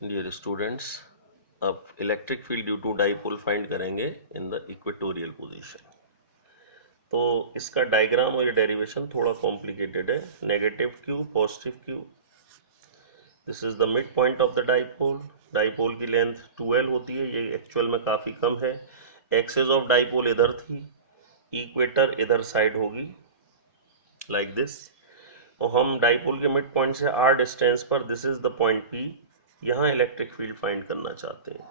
Dear students, अब electric field due to dipole find करेंगे in the equatorial position. तो इसका डायग्राम और डेरिवेशन थोड़ा कॉम्प्लिकेटेड है। Negative Q, positive Q, this is the mid point of the dipole. Dipole की length 2L होती है, ये एक्चुअल में काफ़ी कम है। एक्सेस ऑफ डाइपोल इधर थी, इक्वेटर इधर साइड होगी लाइक दिस। और हम डाइपोल के मिड पॉइंट से r डिस्टेंस पर, this is the point P, यहाँ इलेक्ट्रिक फील्ड फाइंड करना चाहते हैं।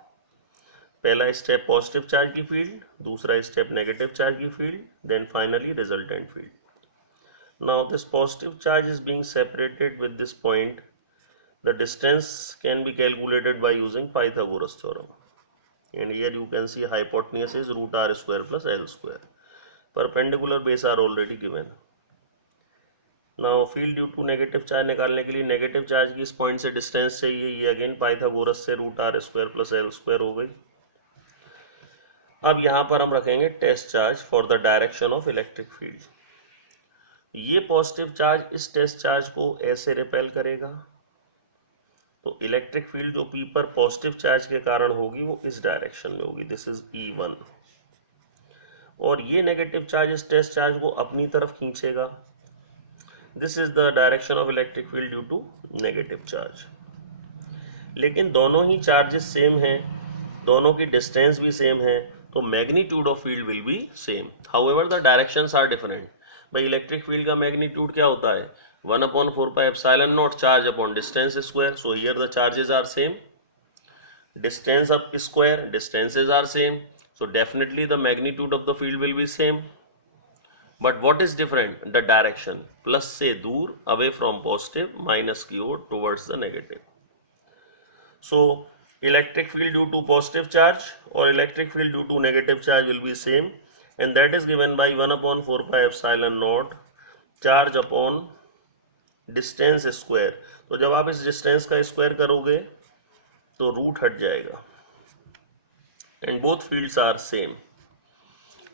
पहला स्टेप पॉजिटिव चार्ज की फील्ड, दूसरा स्टेप नेगेटिव चार्ज की field, then finally resultant field. Now this positive charge is being separated with this point. The distance can be calculated by using Pythagoras theorem, and here you can see hypotenuse is root r square plus l square. Perpendicular base are already given. Now field due to negative charge निकालने के लिए negative charge की इस point से distance चाहिए, ये again Pythagoras से root R square plus L square हो गई। अब यहाँ पर हम रखेंगे test charge for the direction of electric field. ये पॉजिटिव चार्ज इस टेस्ट चार्ज को ऐसे रिपेल करेगा, तो इलेक्ट्रिक फील्ड जो पी पर पॉजिटिव चार्ज के कारण होगी वो इस डायरेक्शन में होगी, दिस इज E1। और ये नेगेटिव चार्ज इस टेस्ट चार्ज को अपनी तरफ खींचेगा, this is the direction of electric field due to negative charge. लेकिन दोनों ही चार्जेस सेम हैं, दोनों की डिस्टेंस भी सेम है, तो magnitude of field will be same. However the directions are different. भाई इलेक्ट्रिक फील्ड का मैग्नीट्यूड क्या होता है? 1/4πε0 charge upon distance square. So here the charges are same, distance up square, distances are same, so definitely the magnitude of the field will be same. But what is different? The direction. Plus से दूर, away from positive, minus की ओर towards the negative. So electric field due to positive charge or electric field due to negative charge will be same, and that is given by 1/4πε0 charge upon distance square. तो जब आप इस distance का square करोगे तो root हट जाएगा, and both fields are same.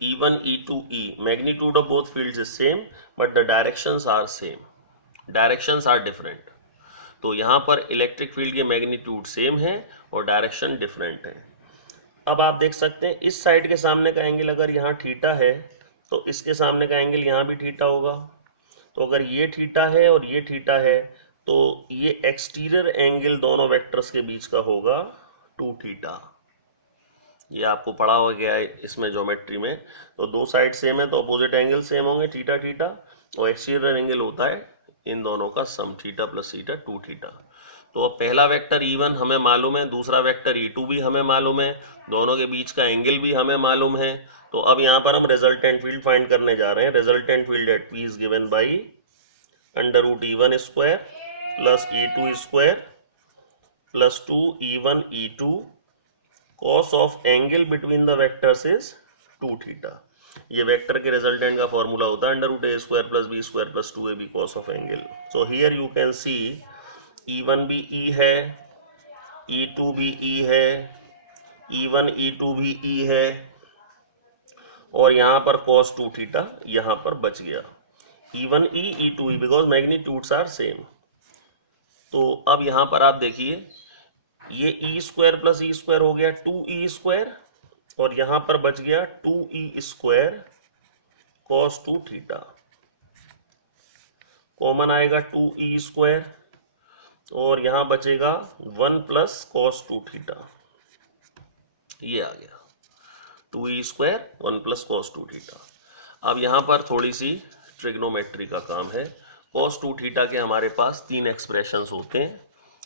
E1, E2, E. Magnitude of both fields is same, but the directions are same. Directions are different. तो यहाँ पर इलेक्ट्रिक फील्ड के मैग्नीट्यूड सेम है और डायरेक्शन डिफरेंट है। अब आप देख सकते हैं इस साइड के सामने का एंगल अगर यहाँ थीटा है तो इसके सामने का एंगल यहाँ भी थीटा होगा। तो अगर ये थीटा है और ये थीटा है तो ये एक्सटीरियर एंगल दोनों वेक्टर्स के बीच का होगा 2 थीटा। ये आपको पढ़ा हो गया है इसमें ज्योमेट्री में। तो दो साइड सेम है तो अपोजिट एंगल सेम होंगे, थीटा थीटा, और एक्सटीरियर एंगल होता है इन दोनों का सम, थीटा प्लस थीटा 2 थीटा। तो अब पहला वेक्टर E1 हमें मालूम है, दूसरा वेक्टर E2 भी हमें मालूम है, दोनों के बीच का एंगल भी हमें मालूम है। तो अब यहाँ पर हम रिजल्टेंट फील्ड फाइंड करने जा रहे हैं। Resultant field at P is given by √E1 square plus E2 square plus 2 E1 E2 cos of angle between the vectors is 2 theta. ये वेक्टर के रिजल्टेंट का फॉर्मूला होता है √A² plus B² plus 2AB cos of angle. So here you can see E1 भी E है, E2 भी E है, E1 E2 भी E है, और यहाँ पर cos 2 थीटा यहाँ पर बच गया। E1 E, E2 E because magnitudes are same. तो अब यहाँ पर आप देखिए ये E² प्लस E² हो गया 2E², और यहां पर बच गया 2E² cos 2 थीटा। कॉमन आएगा 2E², और यहां बचेगा 1 प्लस cos 2 थीटा। ये आ गया 2E², 1 प्लस cos 2 थीटा। अब यहां पर थोड़ी सी ट्रिग्नोमेट्री का काम है। cos 2 थीटा के हमारे पास 3 एक्सप्रेशंस होते हैं,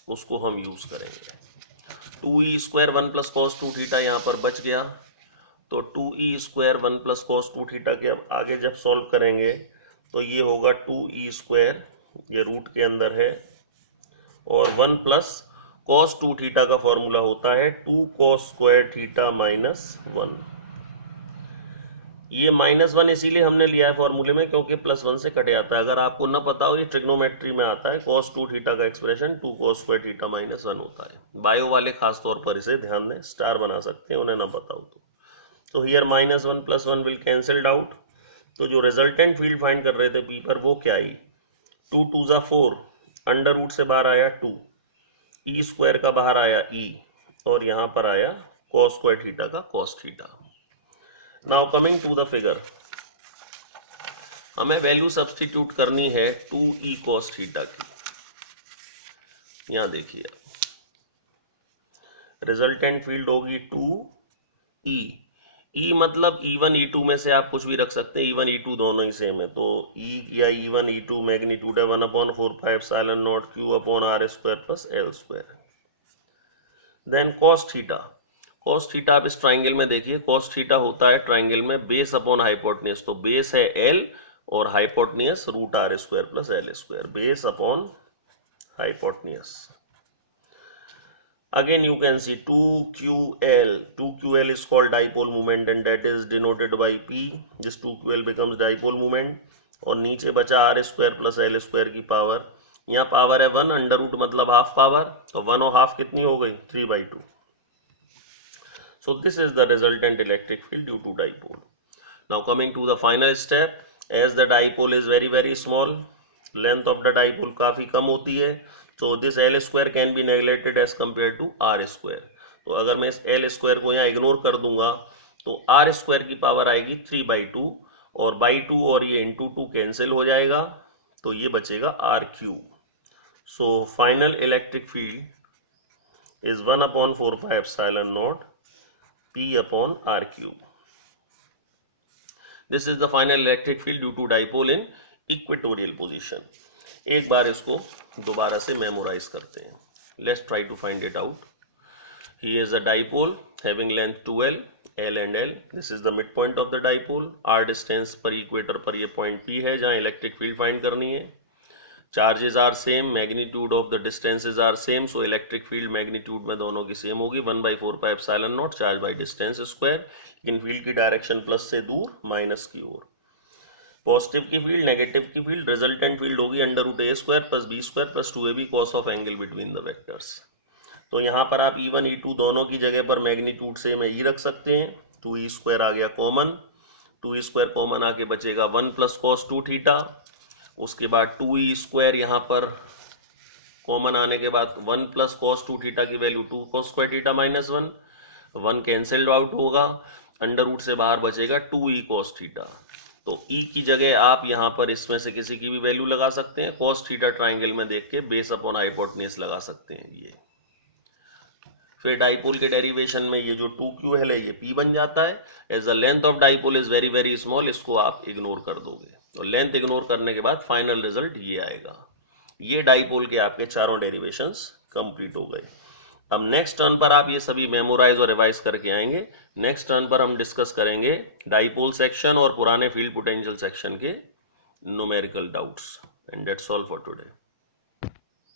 उसको हम यूज करेंगे। 2E² 1 प्लस cos 2 थीटा यहाँ पर बच गया, तो 2E² 1 प्लस cos 2 थीटा के अब आगे जब सॉल्व करेंगे तो ये होगा 2E², ये रूट के अंदर है, और 1 प्लस cos 2 थीटा का फॉर्मूला होता है 2 cos स्क्वायर थीटा माइनस 1। ये -1 इसीलिए हमने लिया है फॉर्मूले में क्योंकि +1 से कट जाता है। अगर आपको ना पता हो, ये ट्रिग्नोमेट्री में आता है, cos 2 थीटा का expression 2 cos square theta minus 1 होता है। बायो वाले खास तौर पर इसे ध्यान दें, स्टार बना सकते हैं उन्हें ना पता हो तो here -1 plus 1 will cancelled out. तो जो रिजल्टेंट फील्ड फाइंड कर रहे थे पी पर वो क्या आई, 2 2 ज़ा 4, अंडर रूट से बाहर आया 2, ई स्क्वायर का बाहर आया ई, और यहां पर आया कॉस स्क्वायर थीटा का cos theta. Now coming to the figure, हमें वैल्यू सब्स्टिट्यूट करनी है 2e कॉस थीटा की। यहां देखिए रिजल्टेंट फील्ड होगी 2e, ई मतलब E1 E2 में से आप कुछ भी रख सकते हैं, E1 E2 दोनों ही सेम है, तो E या E1 E2 मैग्नीट्यूड है 1/4πε0 Q upon R square plus L square. Then cos theta, cos theta आप इस ट्राइंगल में देखिए, कॉस थीटा होता है ट्राइंगल में बेस अपॉन हाइपोटेन्यूज, तो बेस है L और hypotenuse root R square plus L square, base upon hypotenuse. Again you can see 2QL is called dipole moment and that is denoted by P. This 2QL becomes dipole moment और नीचे बचा R square plus L square की power, यहाँ power है 1, under root मतलब half power, तो 1 और half कितनी हो गई 3/2। So this is the resultant electric field due to dipole. Now coming to the final step, as the dipole is very small, length of the dipole काफी कम होती है, so this L square can be neglected as compared to R square. तो अगर मैं इस L square को यहाँ ignore कर दूंगा तो R square की पावर आएगी 3/2 और by 2 और ये into 2 कैंसिल हो जाएगा, तो ये बचेगा R cube. So final electric field is 1/4πε0 P upon R cube. This is the final electric field due to dipole in equatorial position. एक बार इसको दोबारा से मेमोराइज करते हैं. Let's try to find it out. Here is a dipole having length 2L, L and L. This is the midpoint of the dipole. R distance पर equator पर ये point P है जहाँ इलेक्ट्रिक फील्ड फाइंड करनी है. Charges are same, magnitude of the distances are same, so electric field magnitude में दोनों की सेम होगी 1/4πε0 चार्ज बाय डिस्टेंस स्क्वायर, लेकिन फील्ड की डायरेक्शन प्लस से दूर माइनस की ओर. पॉजिटिव की फील्ड, नेगेटिव की फील्ड, रिजल्टेंट फील्ड होगी √a square plus b square plus 2ab cos of angle between the vectors. तो यहाँ पर आप E1 E2 दोनों की जगह पर मैग्नीट्यूड सेम है, E रख सकते हैं. 2e स्क्वायर आ गया कॉमन, 2e स्क्वायर कॉमन आके बचेगा 1 प्लस कॉस 2 थीटा. उसके बाद 2e स्क्वायर यहाँ पर कॉमन आने के बाद 1 प्लस कॉस 2 थीटा की value 2 cos square theta minus 1 cancelled out होगा, अंडर रूट से बाहर बचेगा 2e कॉस थीटा. तो e की जगह आप यहाँ पर इसमें से किसी की भी वैल्यू लगा सकते हैं. कॉस थीटा ट्राइंगल में देख के बेस अपॉन हाइपोटेन्यूज लगा सकते हैं ये. फिर डाइपोल के डेरिवेशन में ये जो 2QL है ये P बन जाता है. As the length of dipole is very small, इसको आप इग्नोर कर दोगे और लेंथ इग्नोर करने के बाद फाइनल रिजल्ट ये आएगा. ये डाइपोल के आपके चारों डेरिवेशंस कंप्लीट हो गए. अब नेक्स्ट टर्न पर आप ये सभी मेमोराइज और रिवाइज करके आएंगे. नेक्स्ट टर्न पर हम डिस्कस करेंगे डाइपोल सेक्शन और पुराने फील्ड पोटेंशियल सेक्शन के numerical doubts. And that's all for today.